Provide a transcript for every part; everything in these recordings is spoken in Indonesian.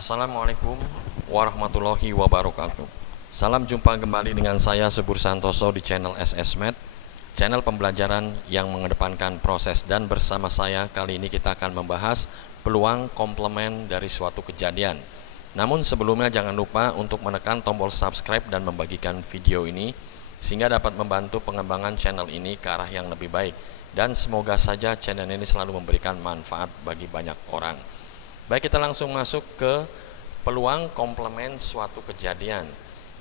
Assalamualaikum warahmatullahi wabarakatuh. Salam jumpa kembali dengan saya Subur Santoso di channel SSMed, channel pembelajaran yang mengedepankan proses. Dan bersama saya kali ini kita akan membahas peluang komplement dari suatu kejadian. Namun sebelumnya jangan lupa untuk menekan tombol subscribe dan membagikan video ini sehingga dapat membantu pengembangan channel ini ke arah yang lebih baik. Dan semoga saja channel ini selalu memberikan manfaat bagi banyak orang. Baik, kita langsung masuk ke peluang komplement suatu kejadian.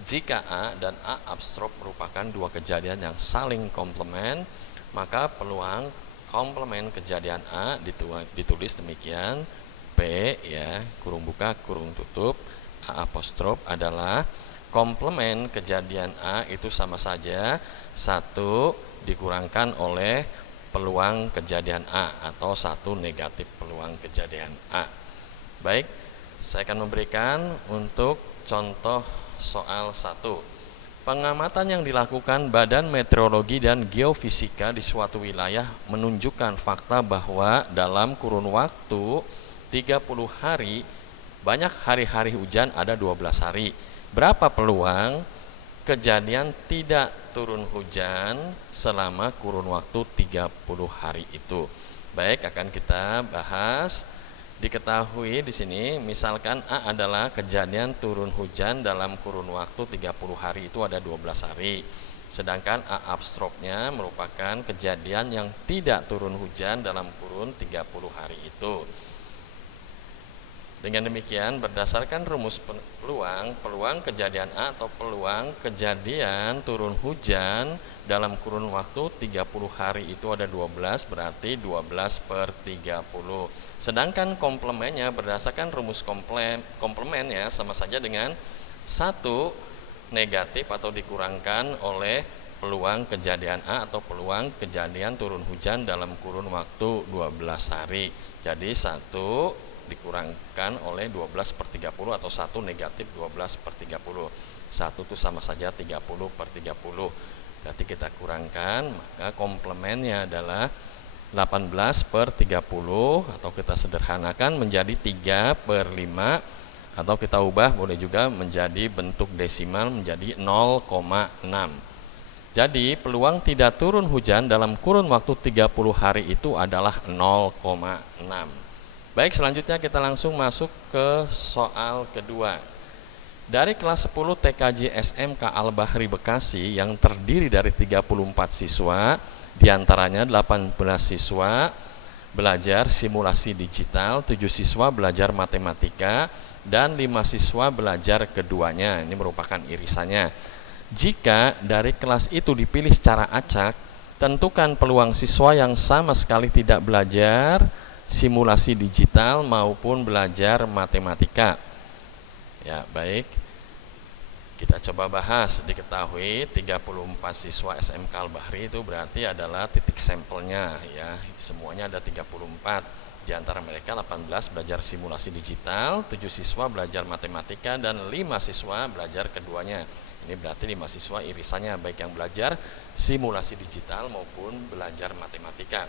Jika A dan A upstroke merupakan dua kejadian yang saling komplement, maka peluang komplement kejadian A ditulis demikian: P ya, kurung buka kurung tutup, A apostrof adalah komplement kejadian A itu sama saja 1 dikurangkan oleh peluang kejadian A atau 1 negatif peluang kejadian A. Baik, saya akan memberikan untuk contoh soal 1. Pengamatan yang dilakukan Badan Meteorologi dan Geofisika di suatu wilayah menunjukkan fakta bahwa dalam kurun waktu 30 hari, banyak hari-hari hujan ada 12 hari. Berapa peluang kejadian tidak turun hujan selama kurun waktu 30 hari itu? Baik, akan kita bahas. Diketahui di sini, misalkan A adalah kejadian turun hujan dalam kurun waktu 30 hari itu ada 12 hari. Sedangkan A upstroke-nya merupakan kejadian yang tidak turun hujan dalam kurun 30 hari itu. Dengan demikian, berdasarkan rumus peluang kejadian A atau peluang kejadian turun hujan dalam kurun waktu 30 hari itu ada 12, berarti 12/30. Sedangkan komplemennya berdasarkan rumus komplemennya sama saja dengan 1 negatif atau dikurangkan oleh peluang kejadian A atau peluang kejadian turun hujan dalam kurun waktu 12 hari. Jadi 1 dikurangkan oleh 12/30 atau 1 negatif 12/30. 1 itu sama saja 30/30. Berarti kita kurangkan, maka komplemennya adalah 18/30 atau kita sederhanakan menjadi 3/5 atau kita ubah boleh juga menjadi bentuk desimal menjadi 0,6. Jadi peluang tidak turun hujan dalam kurun waktu 30 hari itu adalah 0,6. Baik, selanjutnya kita langsung masuk ke soal kedua. Dari kelas 10 TKJ SMK Al-Bahri Bekasi yang terdiri dari 34 siswa, diantaranya 18 siswa belajar simulasi digital, 7 siswa belajar matematika, dan 5 siswa belajar keduanya. Ini merupakan irisannya. Jika dari kelas itu dipilih secara acak, tentukan peluang siswa yang sama sekali tidak belajar simulasi digital maupun belajar matematika. Ya, baik. Kita coba bahas. Diketahui 34 siswa SMK Al-Bahri itu berarti adalah titik sampelnya ya. Semuanya ada 34. Di antara mereka 18 belajar simulasi digital, 7 siswa belajar matematika, dan 5 siswa belajar keduanya. Ini berarti 5 siswa irisannya baik yang belajar simulasi digital maupun belajar matematika.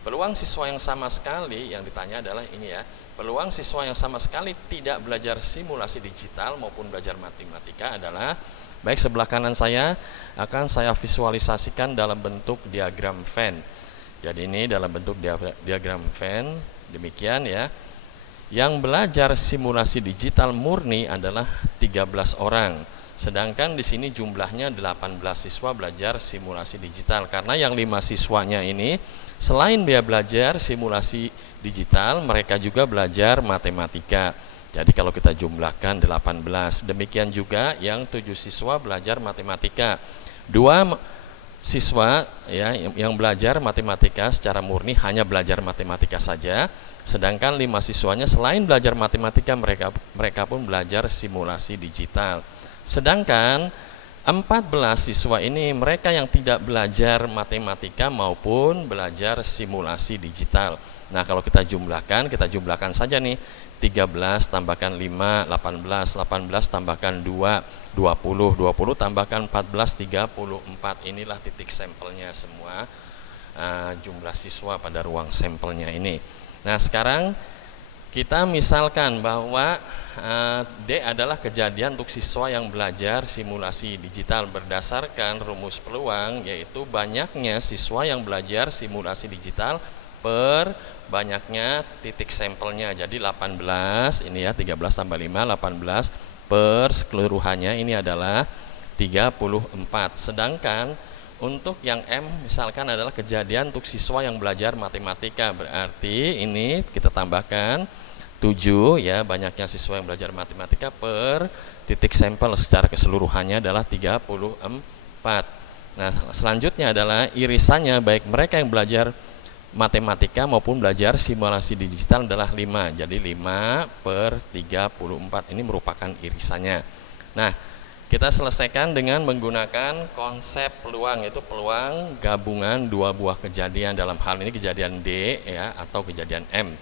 Peluang siswa yang sama sekali yang ditanya adalah ini ya, peluang siswa yang sama sekali tidak belajar simulasi digital maupun belajar matematika adalah, baik, sebelah kanan saya akan saya visualisasikan dalam bentuk diagram Venn. Jadi ini dalam bentuk diagram Venn, demikian ya. Yang belajar simulasi digital murni adalah 13 orang. Sedangkan di sini jumlahnya 18 siswa belajar simulasi digital, karena yang 5 siswanya ini selain dia belajar simulasi digital, mereka juga belajar matematika. Jadi kalau kita jumlahkan 18. Demikian juga yang 7 siswa belajar matematika. 2 siswa ya yang belajar matematika secara murni hanya belajar matematika saja. Sedangkan 5 siswanya selain belajar matematika, mereka pun belajar simulasi digital. Sedangkan 14 siswa ini mereka yang tidak belajar matematika maupun belajar simulasi digital. Nah, kalau kita jumlahkan saja nih. 13 tambahkan 5, 18, 18 tambahkan 2, 20, 20 tambahkan 14, 34. Inilah titik sampelnya semua, jumlah siswa pada ruang sampelnya ini. Nah, sekarang Kita misalkan bahwa D adalah kejadian untuk siswa yang belajar simulasi digital berdasarkan rumus peluang, yaitu banyaknya siswa yang belajar simulasi digital per banyaknya titik sampelnya. Jadi 18, ini ya 13 tambah 5, 18 per keseluruhannya ini adalah 34. Sedangkan untuk yang M misalkan adalah kejadian untuk siswa yang belajar matematika, berarti ini kita tambahkan 7 ya, banyaknya siswa yang belajar matematika per titik sampel secara keseluruhannya adalah 34. Nah, selanjutnya adalah irisannya baik mereka yang belajar matematika maupun belajar simulasi digital adalah 5. Jadi 5 per 34 ini merupakan irisannya. Nah, kita selesaikan dengan menggunakan konsep peluang, yaitu peluang gabungan dua buah kejadian, dalam hal ini kejadian D ya atau kejadian M.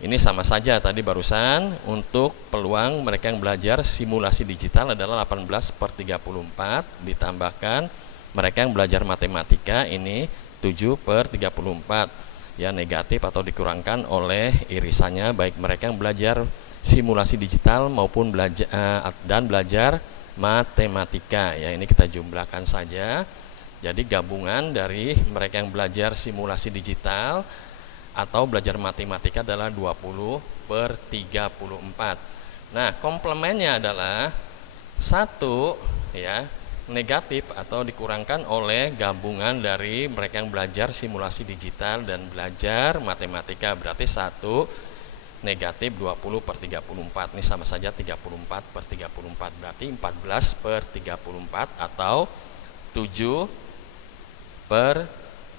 Ini sama saja tadi barusan, untuk peluang mereka yang belajar simulasi digital adalah 18 per 34, ditambahkan mereka yang belajar matematika ini 7 per 34, ya negatif atau dikurangkan oleh irisannya baik mereka yang belajar simulasi digital maupun belajar matematika, ya ini kita jumlahkan saja. Jadi gabungan dari mereka yang belajar simulasi digital atau belajar matematika adalah 20 per 34. Nah, komplemennya adalah 1 ya negatif atau dikurangkan oleh gabungan dari mereka yang belajar simulasi digital dan belajar matematika, berarti 1 negatif 20 per 34. Ini sama saja 34 per 34, berarti 14 per 34 atau 7 per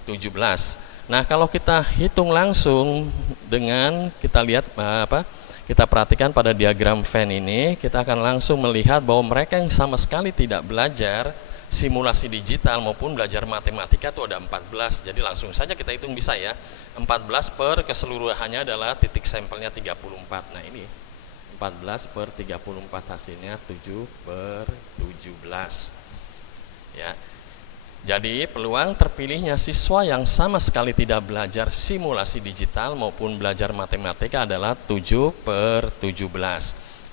17. Nah, kalau kita hitung langsung dengan kita lihat kita perhatikan pada diagram Venn ini, kita akan langsung melihat bahwa mereka yang sama sekali tidak belajar simulasi digital maupun belajar matematika itu ada 14. Jadi langsung saja kita hitung bisa ya. 14 per keseluruhannya adalah titik sampelnya 34. Nah, ini 14 per 34 hasilnya 7 per 17. Ya. Jadi peluang terpilihnya siswa yang sama sekali tidak belajar simulasi digital maupun belajar matematika adalah 7 per 17.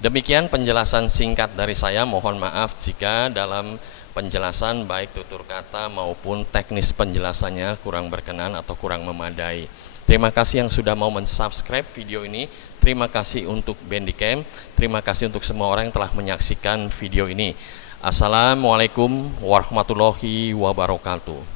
Demikian penjelasan singkat dari saya. Mohon maaf jika dalam penjelasan baik tutur kata maupun teknis penjelasannya kurang berkenan atau kurang memadai. Terima kasih yang sudah mau mensubscribe video ini. Terima kasih untuk Bandicam. Terima kasih untuk semua orang yang telah menyaksikan video ini. Assalamualaikum warahmatullahi wabarakatuh.